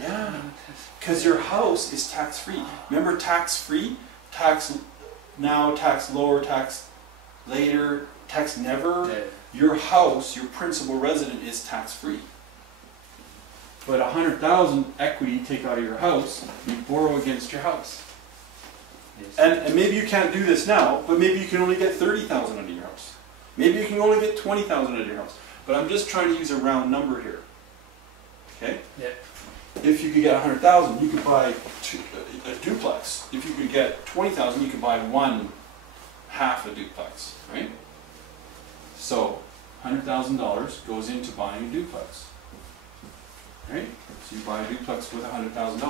Yeah, because your house is tax-free. Remember tax-free? Tax now, tax lower, tax later, tax never. Yeah. Your house, your principal resident, is tax-free. But 100,000 equity you take out of your house, you borrow against your house. Yes. And maybe you can't do this now, but maybe you can only get 30,000 out of your house. Maybe you can only get 20,000 out of your house. But I'm just trying to use a round number here. Okay? Yeah. If you could get 100,000, you could buy a duplex. If you could get 20,000, you could buy half a duplex, right? So $100,000 goes into buying a duplex, right? So you buy a duplex with $100,000. Does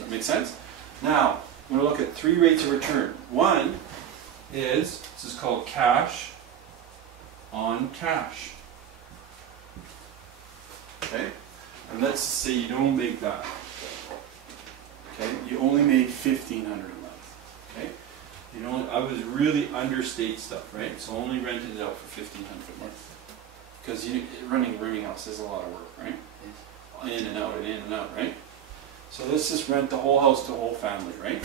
that make sense? Now, I'm going to look at 3 rates of return. One is, this is called cash on cash. Okay? And let's say you don't make that. Okay? You only made $1,500 a month. Okay? You know, I was really understate stuff, right? So only rented it out for $1,500 a month. Because running a rooming house is a lot of work, right? In and out and in and out, right? So let's just rent the whole house to the whole family, right?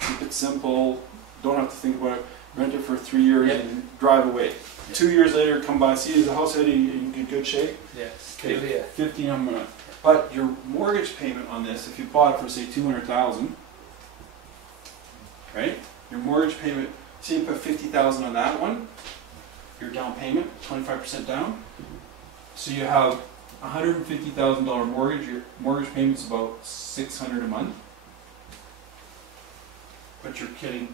Keep it simple. Don't have to think about it. Rent it for 3 years and drive away. Yep. 2 years later, come by, see, is the house in good shape? Yes. Okay, Yeah. $1,500 a month. But your mortgage payment on this, if you bought it for say $200,000, right? Your mortgage payment, say you put $50,000 on that one, your down payment, 25% down. So you have $150,000 mortgage. Your mortgage payment's about $600 a month. But you're getting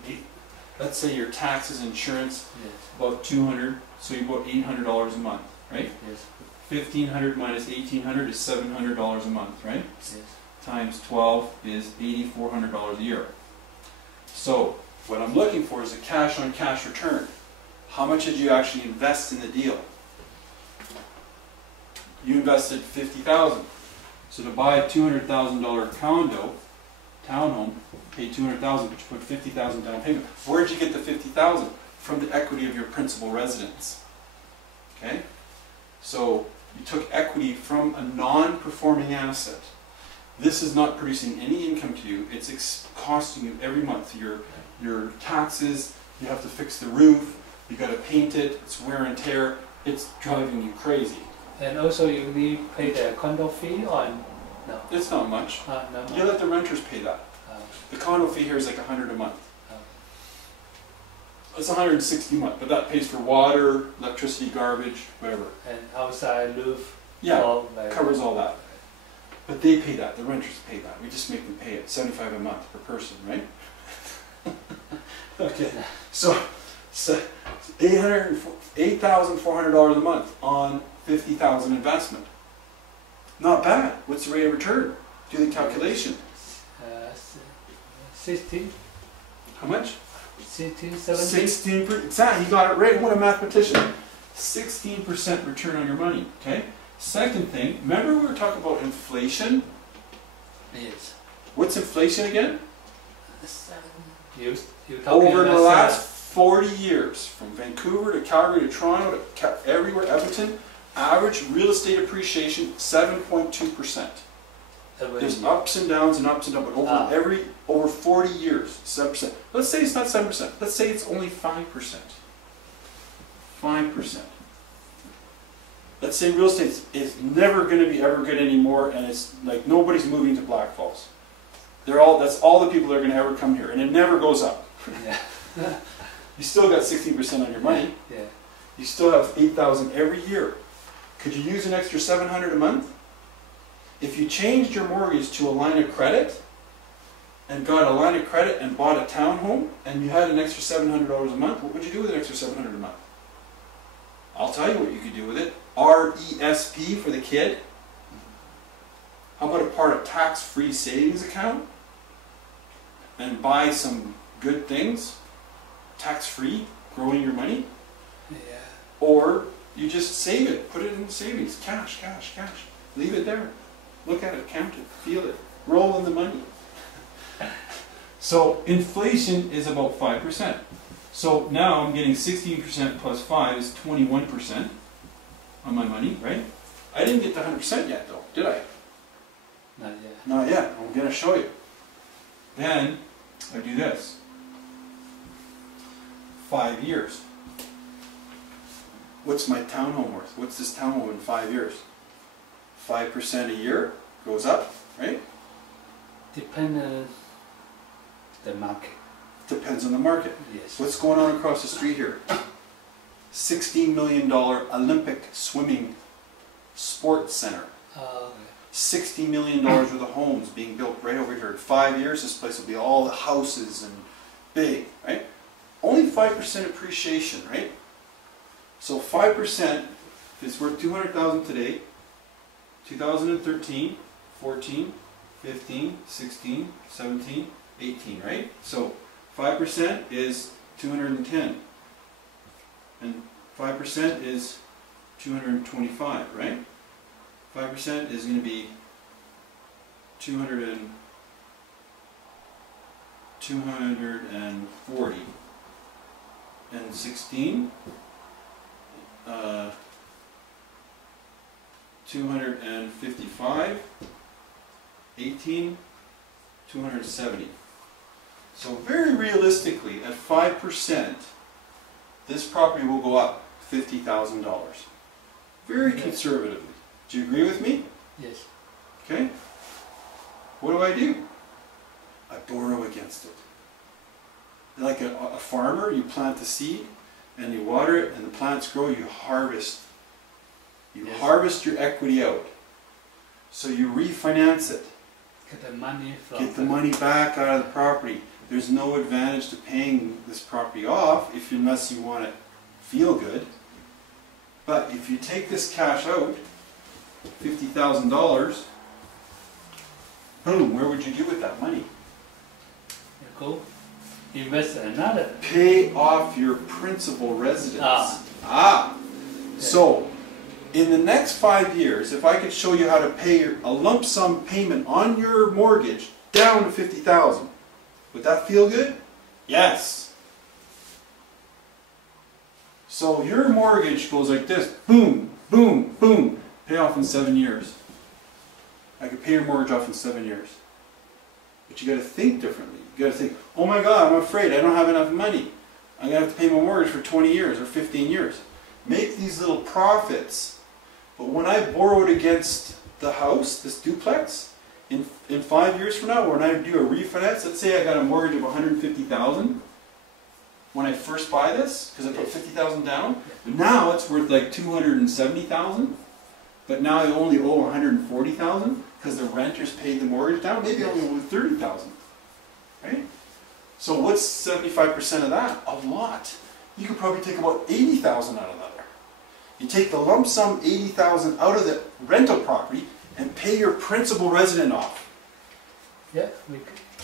let's say your taxes, insurance, Yes. about $200, so you about $800 a month, right? Yes. 1,500 minus 1,800 is $700 a month, right? Yes. Times 12 is $8,400 a year. So what I'm looking for is a cash on cash return. How much did you actually invest in the deal? You invested $50,000. So to buy a $200,000 townhome, pay $200,000, but you put $50,000 down payment. Where did you get the $50,000? From the equity of your principal residence. Okay? So you took equity from a non-performing asset. This is not producing any income to you. It's costing you every month. Your taxes, you have to fix the roof, you got to paint it, it's wear and tear, it's driving you crazy. And also you need pay the condo fee on? No. It's not much. No. You let the renters pay that. The condo fee here is like $100 a month. It's $160 a month, but that pays for water, electricity, garbage, whatever. And outside roof? Yeah, all like covers all that. But they pay that, the renters pay that. We just make them pay it, $75 a month per person, right? Okay, so $8,400 a month on $50,000 investment. Not bad. What's the rate of return? Do the calculation. 16? How much? 16, 17? 16%. Exactly, you got it right. What a mathematician. 16% return on your money. Okay. Second thing, remember we were talking about inflation? Yes. What's inflation again? You're talking Over the about last 40 years, from Vancouver to Calgary to Toronto to everywhere, Edmonton, average real estate appreciation 7.2%. There's ups and downs, but over 40 years, 7%. Let's say it's not 7%. Let's say it's only 5%. 5%. Let's say real estate is never going to be ever good anymore, and it's like nobody's moving to Black Falls. That's all the people that are going to ever come here, and it never goes up. Yeah. You still got 16% on your money. Yeah. You still have $8,000 every year. Could you use an extra $700 a month? If you changed your mortgage to a line of credit and got a line of credit and bought a townhome and you had an extra $700 a month, what would you do with an extra $700 a month? I'll tell you what you could do with it. RESP for the kid. How about a part of tax-free savings account? And buy some good things, tax-free, growing your money. Yeah. Or you just save it, put it in savings, cash, cash, cash. Leave it there. Look at it, count it, feel it, roll in the money. So inflation is about 5%. So now I'm getting 16% plus 5 is 21% on my money, right? I didn't get to 100% yet though, did I? Not yet. Not yet. I'm going to show you. Then I do this. 5 years. What's my townhome worth? What's this townhome in 5 years? 5% a year goes up, right? Depends the market. Depends on the market. Yes. What's going on across the street here? $16 million Olympic swimming sports center. $60 million worth of homes being built right over here. In 5 years, this place will be all the houses and big, right? Only 5% appreciation, right? So 5% is worth $200,000 today. 2013, 14, 15, 16, 17, 18, right? So 5% is 210. And 5% is 225, right? 5% is going to be 240. And 16, 255, 18, 270. So very realistically, at 5%, this property will go up $50,000. Very conservatively. Do you agree with me? Yes. Okay. What do? I borrow against it. Like a farmer, you plant the seed and you water it and the plants grow, you harvest. You harvest your equity out. So you refinance it. Get the money from Get the money back out of the property. There's no advantage to paying this property off unless you want to feel good. But if you take this cash out, $50,000, boom, where would you do with that money? You go invest another. Pay off your principal residence. So, in the next 5 years, if I could show you how to pay a lump sum payment on your mortgage down to $50,000, would that feel good? Yes. So your mortgage goes like this, boom, boom, boom, pay off in 7 years. I could pay your mortgage off in 7 years. But you got to think differently. You got to think, oh my God, I'm afraid I don't have enough money. I'm going to have to pay my mortgage for 20 years or 15 years. Make these little profits. But when I borrow it against the house, this duplex, in 5 years from now, when I do a refinance, let's say I got a mortgage of $150,000 when I first buy this, because I put $50,000 down. Now it's worth like $270,000, but now I only owe $140,000 because the renters paid the mortgage down. Maybe I only owe $30,000, right? So what's 75% of that? A lot. You could probably take about $80,000 out of that. You take the lump sum $80,000 out of the rental property and pay your principal resident off. Yeah.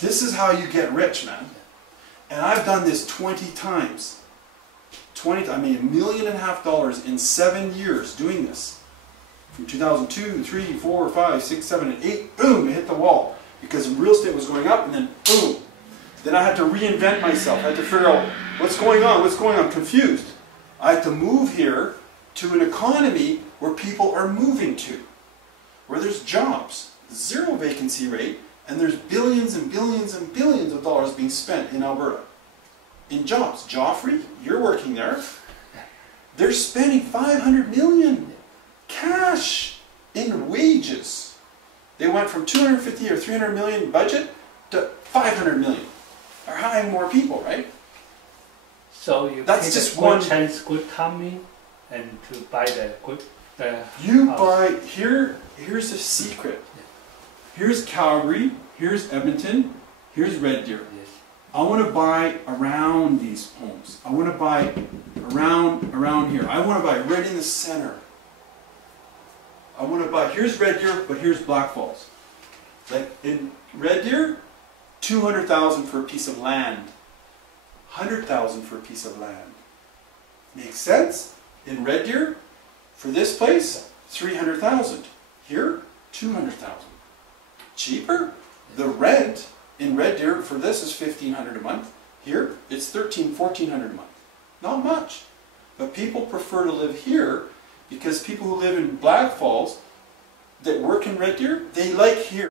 This is how you get rich, man. And I've done this 20 times. I made $1.5 million in 7 years doing this. From 2002, 3, 4, 5, 6, 7, and 8, boom, it hit the wall. Because real estate was going up, and then boom. Then I had to reinvent myself. I had to figure out what's going on, I'm confused. I had to move here to an economy where people are moving to, where there's jobs, 0 vacancy rate, and there's billions and billions and billions of dollars being spent in Alberta. In jobs. Joffrey, you're working there. They're spending $500 million cash in wages. They went from 250 or 300 million budget to 500 million. They're hiring more people, right? So you That's take just a good one chance, good timing, and to buy the good You house. buy here's the secret. Here's Calgary, here's Edmonton, here's Red Deer. Yes. I want to buy around these homes. I want to buy around here. I want to buy right in the center. I want to buy, here's Red Deer, but here's Black Falls. Like in Red Deer, $200,000 for a piece of land. $100,000 for a piece of land. Makes sense? In Red Deer, for this place, $300,000. Here, $200,000. Cheaper? The rent in Red Deer for this is $1,500 a month. Here, it's $1,300, $1,400 a month. Not much. But people prefer to live here because people who live in Black Falls that work in Red Deer, they like here.